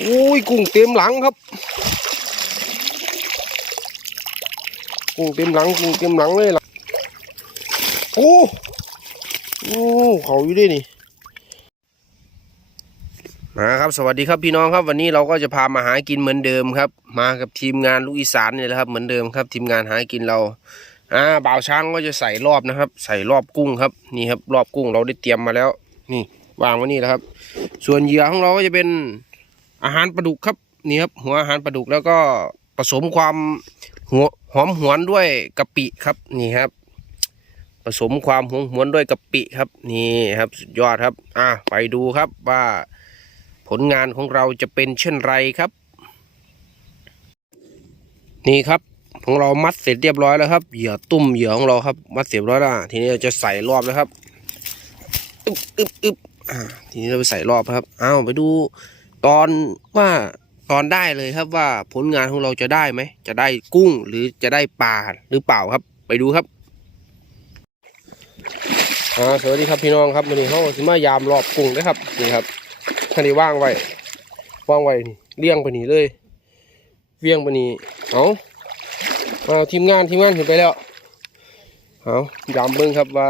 โอ้ยกุ้งเต็มหลังครับ กุ้งเต็มหลังกุ้งเต็มหลังเลยล่ะโอ้โอ้เขาอยู่ด้วยนี่มาครับสวัสดีครับพี่น้องครับวันนี้เราก็จะพามาหากินเหมือนเดิมครับ มากับทีมงานลูกอีสานเนี่ยแหละครับเหมือนเดิมครับ ทีมงานหากินเราอ่าบ่าวช้างก็จะใส่รอบนะครับ ใส่รอบกุ้งครับนี่ครับ รอบกุ้งเราได้เตรียมมาแล้ว นี่วางไว้นี่แหละครับ ส่วนเหยื่อของเราก็จะเป็น อาหารปลาดุกครับนี่ครับหัวอาหารปลาดุกแล้วก็ผสมความหัวหอมหวนด้วยกะปิครับนี่ครับ ผสมความหอมหวนด้วยกะปิครับ นี่ครับสุดยอดครับ อะไปดูครับว่าผลงานของเราจะเป็นเช่นไรครับ นี่ครับของเรามัดเสร็จเรียบร้อยแล้วครับ เหยื่อตุ่มเหยื่อของเราครับ มัดเสร็จเรียบร้อยแล้วทีนี้เราจะใส่รอบแล้วครับอึบอึบอึบอ่าทีนี้เราไปใส่รอบครับอ้าวไปดู ตอนว่าตอนได้เลยครับว่าผลงานของเราจะได้ไหม จะได้กุ้งหรือจะได้ปลาหรือเปล่าครับ ไปดูครับอ่าสวัสดีครับพี่น้องครับวันนี้เขาสิมายามรอบกุ้งนะครับนี่ครับท่านี้ว่างไว้ว่างไว้เลี้ยงไปนี่เลยเวียงไปนี่เอาเอาทีมงานทีมงานขึ้นไปแล้วเอายามเบิ้งครับว่า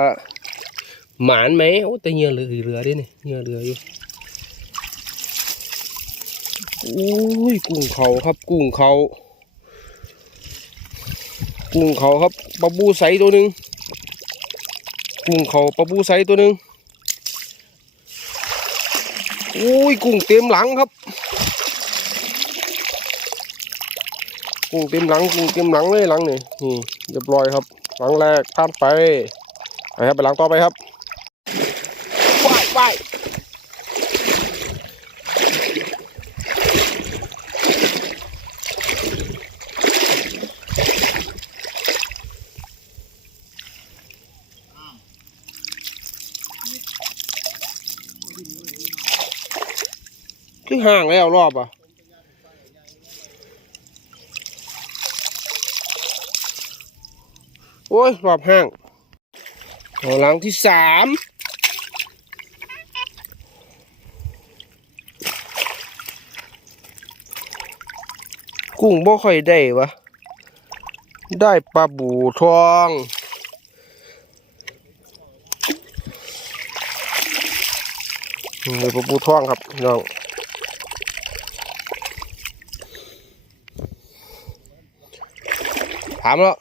หมานไหมโอ้แต่เงือเรือเรือเด้นี่เงือเรืออยู่ อุ้ยกุ้งเขาครับ กุ้งเขากุ้งเขาครับปลาบูใสตัวหนึ่งกุ้งเขาปลาบูใสตัวหนึ่งอุ้ยกุ้งเต็มหลังครับ กุ้งเต็มหลังกุ้งเต็มหลังเลยหลังนี่นี่เรียบร้อยครับ หลังแรกผ่านไปไปครับไปหลังต่อไปครับไปไป คือห่างแล้วรอบอะโอ้ยรอบห้างหลังที่สามกุ้งบ่ค่อยได้วะ ได้ปลาบูทอง นี่ปลาบูทองครับน้องามแล้ว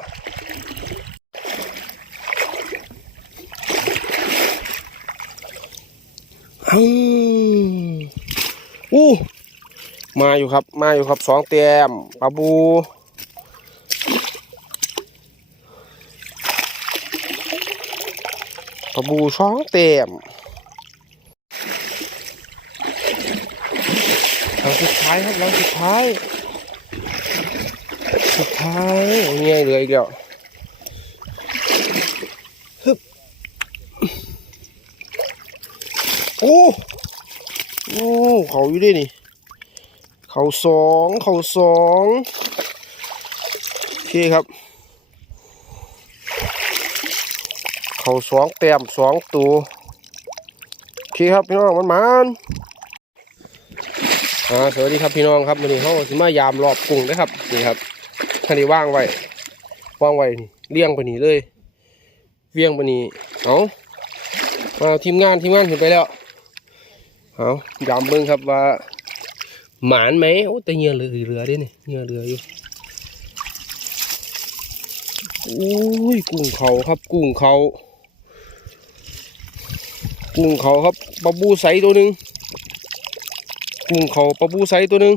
อู้มาอยู่ครับ มาอยู่ครับสองเต็มปลาบูปลาบูสองเต็มหลังสุดท้ายครับหลังสุดท้าย สุดท้ายเงี้ยเหลืออีกแล้วฮึบโอ้โอ้เขาอยู่ด้วยนี่ เขาสองเขาสองโอเคครับ เขาสองแต้มสองตัวโอเคครับพี่น้องมันมันอ่าสวัสดีครับพี่น้องครับวันนี้เขาสิมายามรอบกุ้งนะครับนี่ครับ ท่านนี้ว่างไว้ว่างไว้นี่เลี้ยงไปนี่เลยเวียงไปนี่เอาเอาทีมงานทีมงานขึ้นไปแล้วเอายามเบิ้งครับว่า หมานไหมโอ้แต่เงือเรือเรือด้นี่เงือเรืออยู่อุ้ยกุ้งเขาครับ กุ้งเขากุ้งเขาครับปลาบูใสตัวหนึ่งกุ้งเขาปลาบูใสตัวหนึ่ง